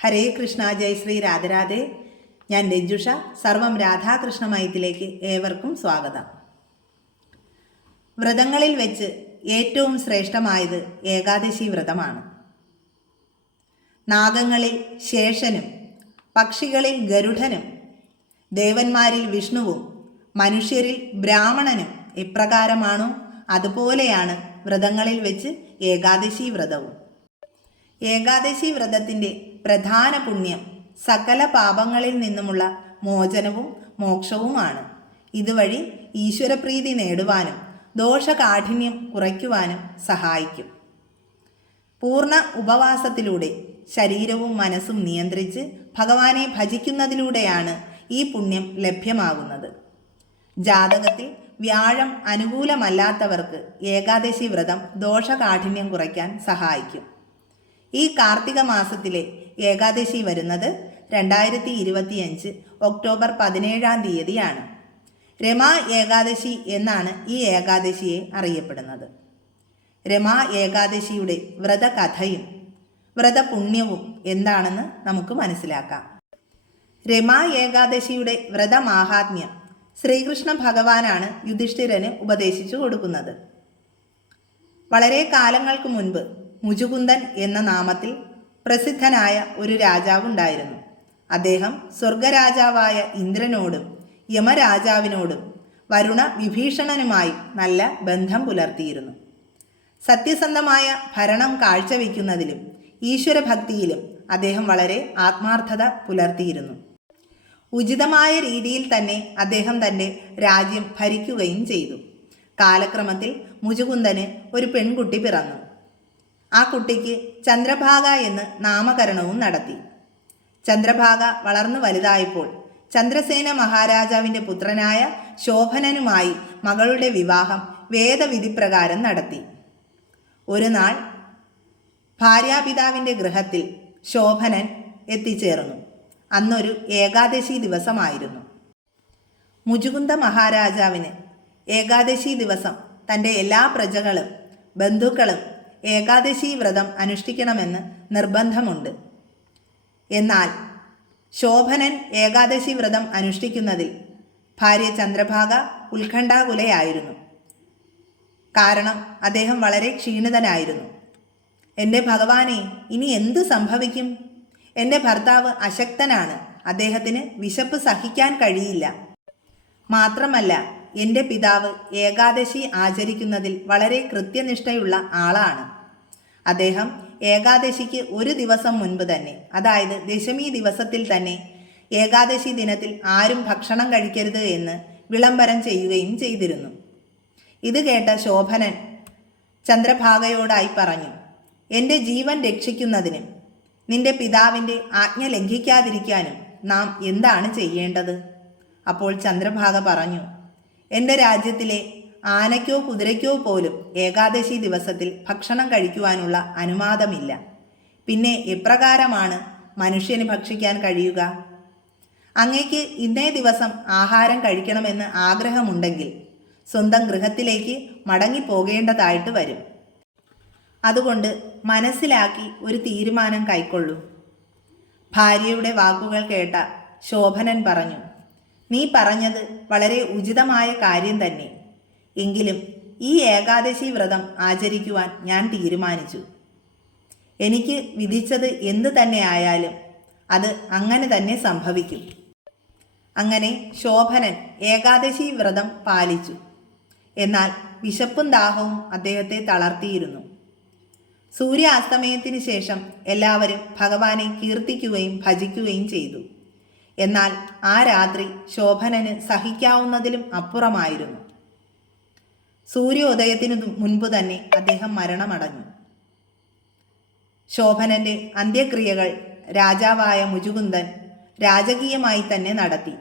ഹരേ കൃഷ്ണ, ജയ് ശ്രീ രാധരാധേ. ഞാൻ രഞ്ജുഷ. സർവം രാധാകൃഷ്ണമയത്തിലേക്ക് ഏവർക്കും സ്വാഗതം. വ്രതങ്ങളിൽ വെച്ച് ഏറ്റവും ശ്രേഷ്ഠമായത് ഏകാദശി വ്രതമാണ്. നാഗങ്ങളിൽ ശേഷനും പക്ഷികളിൽ ഗരുഡനും ദേവന്മാരിൽ വിഷ്ണുവും മനുഷ്യരിൽ ബ്രാഹ്മണനും എപ്രകാരമാണോ അതുപോലെയാണ് വ്രതങ്ങളിൽ വെച്ച് ഏകാദശി വ്രതവും. ഏകാദശി വ്രതത്തിൻ്റെ പ്രധാന പുണ്യം സകല പാപങ്ങളിൽ നിന്നുമുള്ള മോചനവും മോക്ഷവുമാണ്. ഇതുവഴി ഈശ്വരപ്രീതി നേടുവാനും ദോഷകാഠിന്യം കുറയ്ക്കുവാനും സഹായിക്കും. പൂർണ്ണ ഉപവാസത്തിലൂടെ ശരീരവും മനസ്സും നിയന്ത്രിച്ച് ഭഗവാനെ ഭജിക്കുന്നതിലൂടെയാണ് ഈ പുണ്യം ലഭ്യമാകുന്നത്. ജാതകത്തിൽ വ്യാഴം അനുകൂലമല്ലാത്തവർക്ക് ഏകാദശി വ്രതം ദോഷകാഠിന്യം കുറയ്ക്കാൻ സഹായിക്കും. ഈ കാർത്തിക മാസത്തിലെ ഏകാദശി വരുന്നത് 2025 ഒക്ടോബർ 17 രമാ ഏകാദശി എന്നാണ് ഈ ഏകാദശിയെ അറിയപ്പെടുന്നത്. രമാ ഏകാദശിയുടെ വ്രതകഥയും വ്രതപുണ്യവും എന്താണെന്ന് നമുക്ക് മനസ്സിലാക്കാം. രമാ ഏകാദശിയുടെ വ്രതമാഹാത്മ്യം ശ്രീകൃഷ്ണ ഭഗവാനാണ് യുധിഷ്ഠിരന് ഉപദേശിച്ചു കൊടുക്കുന്നത്. വളരെ കാലങ്ങൾക്ക് മുൻപ് മുചുകുന്ദൻ എന്ന നാമത്തിൽ പ്രസിദ്ധനായ ഒരു രാജാവുണ്ടായിരുന്നു. അദ്ദേഹം സ്വർഗരാജാവായ ഇന്ദ്രനോടും യമരാജാവിനോടും വരുണ വിഭീഷണനുമായി നല്ല ബന്ധം പുലർത്തിയിരുന്നു. സത്യസന്ധമായ ഭരണം കാഴ്ചവെക്കുന്നതിലും ഈശ്വരഭക്തിയിലും അദ്ദേഹം വളരെ ആത്മാർത്ഥത പുലർത്തിയിരുന്നു. ഉചിതമായ രീതിയിൽ തന്നെ അദ്ദേഹം തൻ്റെ രാജ്യം ഭരിക്കുകയും ചെയ്തു. കാലക്രമത്തിൽ മുചുകുന്ദന് ഒരു പെൺകുട്ടി പിറന്നു. ആ കുട്ടിക്ക് ചന്ദ്രഭാഗ എന്ന് നാമകരണവും നടത്തി. ചന്ദ്രഭാഗ വളർന്നു വലുതായപ്പോൾ ചന്ദ്രസേന മഹാരാജാവിൻ്റെ പുത്രനായ ശോഭനനുമായി മകളുടെ വിവാഹം വേദവിധിപ്രകാരം നടത്തി. ഒരു നാൾ ഭാര്യാപിതാവിൻ്റെ ഗൃഹത്തിൽ ശോഭനൻ എത്തിച്ചേർന്നു. അന്നൊരു ഏകാദശി ദിവസമായിരുന്നു. മുചുകുന്ദ മഹാരാജാവിന് ഏകാദശി ദിവസം തൻ്റെ എല്ലാ പ്രജകളും ബന്ധുക്കളും ഏകാദശി വ്രതം അനുഷ്ഠിക്കണമെന്ന് നിർബന്ധമുണ്ട്. എന്നാൽ ശോഭനൻ ഏകാദശി വ്രതം അനുഷ്ഠിക്കുന്നതിൽ ഭാര്യ ചന്ദ്രഭാഗ ഉത്കണ്ഠാകുലയായിരുന്നു. കാരണം അദ്ദേഹം വളരെ ക്ഷീണിതനായിരുന്നു. എൻ്റെ ഭഗവാനെ, ഇനി എന്ത് സംഭവിക്കും? എൻ്റെ ഭർത്താവ് അശക്തനാണ്. അദ്ദേഹത്തിന് വിശപ്പ് സഹിക്കാൻ കഴിയില്ല. മാത്രമല്ല, എൻ്റെ പിതാവ് ഏകാദശി ആചരിക്കുന്നതിൽ വളരെ കൃത്യനിഷ്ഠയുള്ള ആളാണ്. അദ്ദേഹം ഏകാദശിക്ക് ഒരു ദിവസം മുൻപ് തന്നെ, അതായത് ദശമി ദിവസത്തിൽ തന്നെ ഏകാദശി ദിനത്തിൽ ആരും ഭക്ഷണം കഴിക്കരുത് എന്ന് വിളംബരം ചെയ്യുകയും ചെയ്തിരുന്നു. ഇത് കേട്ട ശോഭനൻ ചന്ദ്രഭാഗയോടായി പറഞ്ഞു, എൻ്റെ ജീവൻ രക്ഷിക്കുന്നതിനും നിന്റെ പിതാവിൻ്റെ ആജ്ഞ ലംഘിക്കാതിരിക്കാനും നാം എന്താണ് ചെയ്യേണ്ടത്? അപ്പോൾ ചന്ദ്രഭാഗ പറഞ്ഞു, എൻ്റെ രാജ്യത്തിലെ ആനയ്ക്കോ കുതിരയ്ക്കോ പോലും ഏകാദശി ദിവസത്തിൽ ഭക്ഷണം കഴിക്കുവാനുള്ള അനുവാദമില്ല. പിന്നെ എപ്രകാരമാണ് മനുഷ്യന് ഭക്ഷിക്കാൻ കഴിയുക? അങ്ങേക്ക് ഇന്നേ ദിവസം ആഹാരം കഴിക്കണമെന്ന് ആഗ്രഹമുണ്ടെങ്കിൽ സ്വന്തം ഗൃഹത്തിലേക്ക് മടങ്ങിപ്പോകേണ്ടതായിട്ട് വരും. അതുകൊണ്ട് മനസ്സിലാക്കി ഒരു തീരുമാനം കൈക്കൊള്ളൂ. ഭാര്യയുടെ വാക്കുകൾ കേട്ട ശോഭനൻ പറഞ്ഞു, നീ പറഞ്ഞത് വളരെ ഉചിതമായ കാര്യം തന്നെ. എങ്കിലും ഈ ഏകാദശി വ്രതം ആചരിക്കുവാൻ ഞാൻ തീരുമാനിച്ചു. എനിക്ക് വിധിച്ചത് എന്ത് തന്നെ ആയാലും അത് അങ്ങനെ തന്നെ സംഭവിക്കും. അങ്ങനെ ശോഭനൻ ഏകാദശി വ്രതം പാലിച്ചു. എന്നാൽ വിശപ്പും ദാഹവും അദ്ദേഹത്തെ തളർത്തിയിരുന്നു. സൂര്യാസ്തമയത്തിന് ശേഷം എല്ലാവരും ഭഗവാനെ കീർത്തിക്കുകയും ഭജിക്കുകയും ചെയ്തു. എന്നാൽ ആ രാത്രി ശോഭനന് സഹിക്കാവുന്നതിലും അപ്പുറമായിരുന്നു. സൂര്യോദയത്തിനു മുൻപ് തന്നെ അദ്ദേഹം മരണമടഞ്ഞു. ശോഭനന്റെ അന്ത്യക്രിയകൾ രാജാവായ മുചുകുന്ദൻ രാജകീയമായി തന്നെ നടത്തി.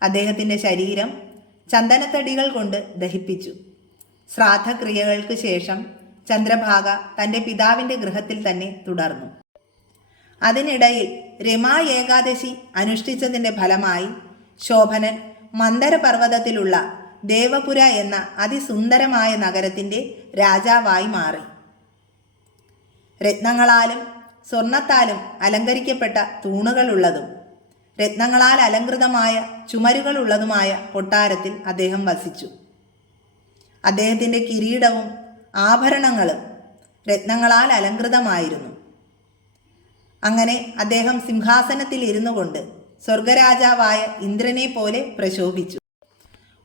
അദ്ദേഹത്തിൻ്റെ ശരീരം ചന്ദനത്തടികൾ കൊണ്ട് ദഹിപ്പിച്ചു. ശ്രാദ്ധക്രിയകൾക്ക് ശേഷം ചന്ദ്രഭാഗ തൻ്റെ പിതാവിൻ്റെ ഗൃഹത്തിൽ തന്നെ തുടർന്നു. അതിനിടയിൽ രമാ ഏകാദശി അനുഷ്ഠിച്ചതിൻ്റെ ഫലമായി ശോഭനൻ മന്ദരപർവ്വതത്തിലുള്ള ദേവപുര എന്ന അതിസുന്ദരമായ നഗരത്തിൻ്റെ രാജാവായി മാറി. രത്നങ്ങളാലും സ്വർണത്താലും അലങ്കരിക്കപ്പെട്ട തൂണുകളുള്ളതും രത്നങ്ങളാൽ അലങ്കൃതമായ ചുമരുകളുള്ളതുമായ കൊട്ടാരത്തിൽ അദ്ദേഹം വസിച്ചു. അദ്ദേഹത്തിൻ്റെ കിരീടവും ആഭരണങ്ങളും രത്നങ്ങളാൽ അലങ്കൃതമായിരുന്നു. അങ്ങനെ അദ്ദേഹം സിംഹാസനത്തിൽ ഇരുന്നു കൊണ്ട് സ്വർഗരാജാവായ ഇന്ദ്രനെ പോലെ പ്രശോഭിച്ചു.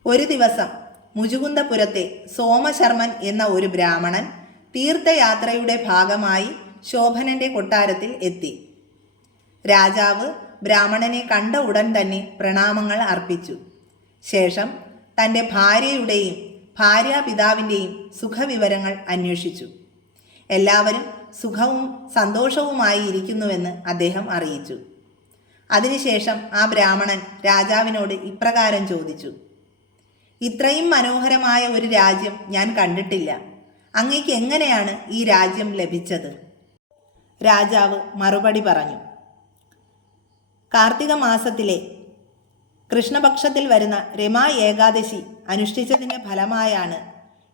ഒരു ദിവസം മുചുകുന്ദപുരത്തെ സോമശർമ്മൻ എന്ന ഒരു ബ്രാഹ്മണൻ തീർത്ഥയാത്രയുടെ ഭാഗമായി ശോഭനന്റെ കൊട്ടാരത്തിൽ എത്തി. രാജാവ് ബ്രാഹ്മണനെ കണ്ട ഉടൻ തന്നെ പ്രണാമങ്ങൾ അർപ്പിച്ചു. ശേഷം തൻ്റെ ഭാര്യയുടെയും ഭാര്യാപിതാവിൻ്റെയും സുഖവിവരങ്ങൾ അന്വേഷിച്ചു. എല്ലാവരും സുഖവും സന്തോഷവുമായി ഇരിക്കുന്നുവെന്ന് അദ്ദേഹം അറിയിച്ചു. അതിനുശേഷം ആ ബ്രാഹ്മണൻ രാജാവിനോട് ഇപ്രകാരം ചോദിച്ചു: ഇത്രയും മനോഹരമായ ഒരു രാജ്യം ഞാൻ കണ്ടിട്ടില്ല. അങ്ങേക്ക് എങ്ങനെയാണ് ഈ രാജ്യം ലഭിച്ചത്? രാജാവ് മറുപടി പറഞ്ഞു: കാർത്തിക മാസത്തിലെ കൃഷ്ണപക്ഷത്തിൽ വരുന്ന രമാ ഏകാദശി അനുഷ്ഠിച്ചതിൻ്റെ ഫലമായാണ്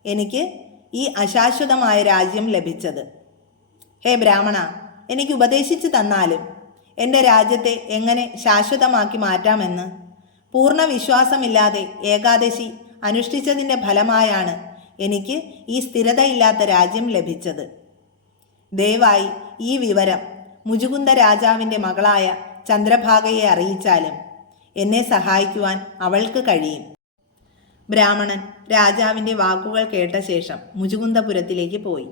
എനിക്ക് ഈ അശാശ്വതമായ രാജ്യം ലഭിച്ചത്. ഹേ ബ്രാഹ്മണ, എനിക്ക് ഉപദേശിച്ചു തന്നാലും എൻ്റെ രാജ്യത്തെ എങ്ങനെ ശാശ്വതമാക്കി മാറ്റാമെന്ന്. പൂർണ്ണ വിശ്വാസമില്ലാതെ ഏകാദശി അനുഷ്ഠിച്ചതിൻ്റെ ഫലമായാണ് എനിക്ക് ഈ സ്ഥിരതയില്ലാത്ത രാജ്യം ലഭിച്ചത്. ദയവായി ഈ വിവരം മുചുകുന്ദ രാജാവിൻ്റെ മകളായ ചന്ദ്രഭാഗയെ അറിയിച്ചാലും എന്നെ സഹായിക്കുവാൻ അവൾക്ക് കഴിയും. ബ്രാഹ്മണൻ രാജാവിൻ്റെ വാക്കുകൾ കേട്ട ശേഷം മുചുകുന്ദപുരത്തിലേക്ക് പോയി.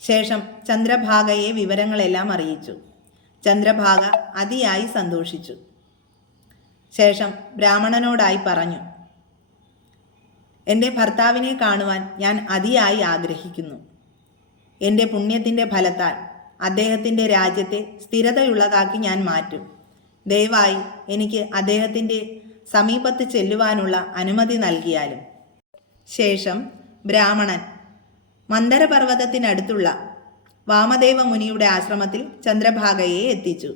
ശേഷം ചന്ദ്രഭാഗയെ വിവരങ്ങളെല്ലാം അറിയിച്ചു. ചന്ദ്രഭാഗ അതിയായി സന്തോഷിച്ചു. ശേഷം ബ്രാഹ്മണനോടായി പറഞ്ഞു: എൻ്റെ ഭർത്താവിനെ കാണുവാൻ ഞാൻ അതിയായി ആഗ്രഹിക്കുന്നു. എൻ്റെ പുണ്യത്തിൻ്റെ ഫലത്താൽ അദ്ദേഹത്തിൻ്റെ രാജ്യത്തെ സ്ഥിരതയുള്ളതാക്കി ഞാൻ മാറ്റും. ദയവായി എനിക്ക് അദ്ദേഹത്തിൻ്റെ സമീപത്ത് ചെല്ലുവാനുള്ള അനുമതി നൽകിയാലും. ശേഷം ബ്രാഹ്മണൻ മന്ദരപർവ്വതത്തിനടുത്തുള്ള വാമദേവ മുനിയുടെ ആശ്രമത്തിൽ ചന്ദ്രഭാഗയെ എത്തിച്ചു.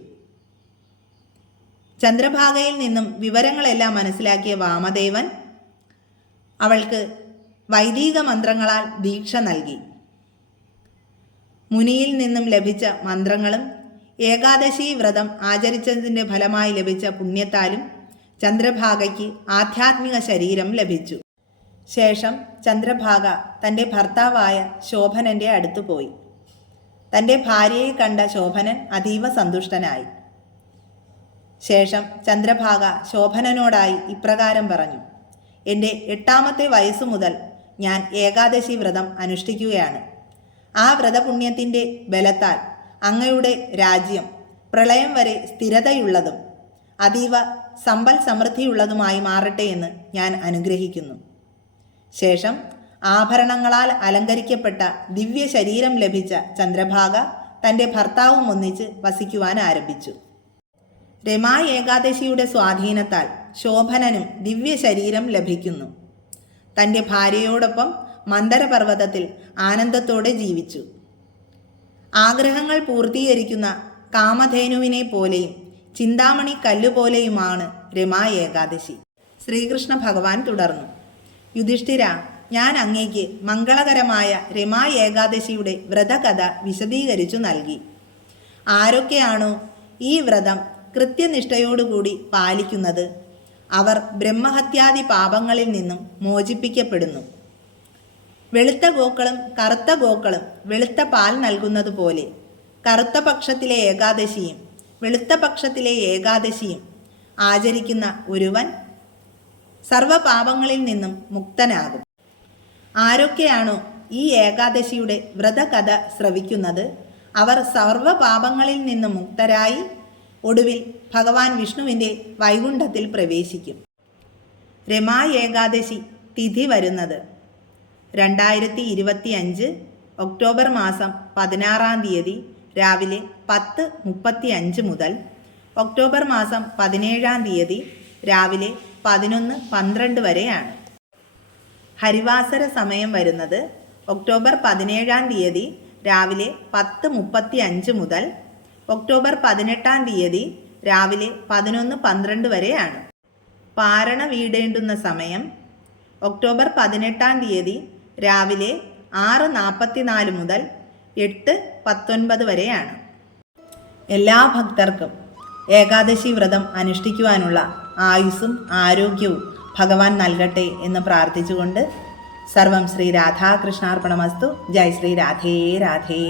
ചന്ദ്രഭാഗയിൽ നിന്നും വിവരങ്ങളെല്ലാം മനസ്സിലാക്കിയ വാമദേവൻ അവൾക്ക് വൈദിക മന്ത്രങ്ങളാൽ ദീക്ഷ നൽകി. മുനിയിൽ നിന്നും ലഭിച്ച മന്ത്രങ്ങളും ഏകാദശി വ്രതം ആചരിച്ചതിൻ്റെ ഫലമായി ലഭിച്ച പുണ്യത്താലും ചന്ദ്രഭാഗയ്ക്ക് ആധ്യാത്മിക ശരീരം ലഭിച്ചു. ശേഷം ചന്ദ്രഭാഗ തൻ്റെ ഭർത്താവായ ശോഭനൻ്റെ അടുത്ത് പോയി. തൻ്റെ ഭാര്യയെ കണ്ട ശോഭനൻ അതീവ സന്തുഷ്ടനായി. ശേഷം ചന്ദ്രഭാഗ ശോഭനനോടായി ഇപ്രകാരം പറഞ്ഞു: എൻ്റെ 8ാമത്തെ വയസ്സു മുതൽ ഞാൻ ഏകാദശി വ്രതം അനുഷ്ഠിക്കുകയാണ്. ആ വ്രതപുണ്യത്തിൻ്റെ ബലത്താൽ അങ്ങയുടെ രാജ്യം പ്രളയം വരെ സ്ഥിരതയുള്ളതും അതീവ സമ്പൽ സമൃദ്ധിയുള്ളതുമായി മാറട്ടെ എന്ന് ഞാൻ അനുഗ്രഹിക്കുന്നു. ശേഷം ആഭരണങ്ങളാൽ അലങ്കരിക്കപ്പെട്ട ദിവ്യ ശരീരം ലഭിച്ച ചന്ദ്രഭാഗ തൻ്റെ ഭർത്താവും ഒന്നിച്ച് വസിക്കുവാൻ ആരംഭിച്ചു. രമാ ഏകാദശിയുടെ സ്വാധീനത്താൽ ശോഭനനും ദിവ്യ ശരീരം ലഭിക്കുന്നു. തൻ്റെ ഭാര്യയോടൊപ്പം മന്ദരപർവ്വതത്തിൽ ആനന്ദത്തോടെ ജീവിച്ചു. ആഗ്രഹങ്ങൾ പൂർത്തീകരിക്കുന്ന കാമധേനുവിനെ പോലെയും ചിന്താമണി കല്ലുപോലെയുമാണ് രമാ ഏകാദശി. ശ്രീകൃഷ്ണ ഭഗവാൻ തുടർന്നു: യുധിഷ്ഠിര, ഞാൻ അങ്ങേക്ക് മംഗളകരമായ രമാ ഏകാദശിയുടെ വ്രതകഥ വിശദീകരിച്ചു നൽകി. ആരൊക്കെയാണോ ഈ വ്രതം കൃത്യനിഷ്ഠയോടുകൂടി പാലിക്കുന്നത് അവർ ബ്രഹ്മഹത്യാദി പാപങ്ങളിൽ നിന്നും മോചിപ്പിക്കപ്പെടുന്നു. വെളുത്ത ഗോക്കളും കറുത്ത ഗോക്കളും വെളുത്ത പാൽ നൽകുന്നത് പോലെ കറുത്ത പക്ഷത്തിലെ ഏകാദശിയും വെളുത്ത പക്ഷത്തിലെ ഏകാദശിയും ആചരിക്കുന്ന ഒരുവൻ സർവപാപങ്ങളിൽ നിന്നും മുക്തനാകും. ആരൊക്കെയാണോ ഈ ഏകാദശിയുടെ വ്രതകഥ ശ്രവിക്കുന്നത് അവർ സർവപാപങ്ങളിൽ നിന്നും മുക്തരായി ഒടുവിൽ ഭഗവാൻ വിഷ്ണുവിൻ്റെ വൈകുണ്ഠത്തിൽ പ്രവേശിക്കും. രമാ ഏകാദശി തിഥി വരുന്നത് 2025 ഒക്ടോബർ മാസം 16-ാം തീയതി രാവിലെ 10:35 മുതൽ ഒക്ടോബർ മാസം 17-ാം തീയതി രാവിലെ 11:12 വരെയാണ്. ഹരിവാസര സമയം വരുന്നത് ഒക്ടോബർ 17-ാം തീയതി രാവിലെ 10:35 മുതൽ ഒക്ടോബർ 18-ാം തീയതി രാവിലെ 11:12 വരെയാണ്. പാരണ വീടേണ്ടുന്ന സമയം ഒക്ടോബർ 18-ാം തീയതി രാവിലെ 6:44 മുതൽ 8:19 വരെയാണ്. എല്ലാ ഭക്തർക്കും ഏകാദശി വ്രതം അനുഷ്ഠിക്കുവാനുള്ള ആയുസ്സും ആരോഗ്യവും ഭഗവാൻ നൽകട്ടെ എന്ന് പ്രാർത്ഥിച്ചുകൊണ്ട് സർവം ശ്രീ രാധാകൃഷ്ണാർപ്പണമസ്തു. ജയ് ശ്രീ രാധേ രാധേ.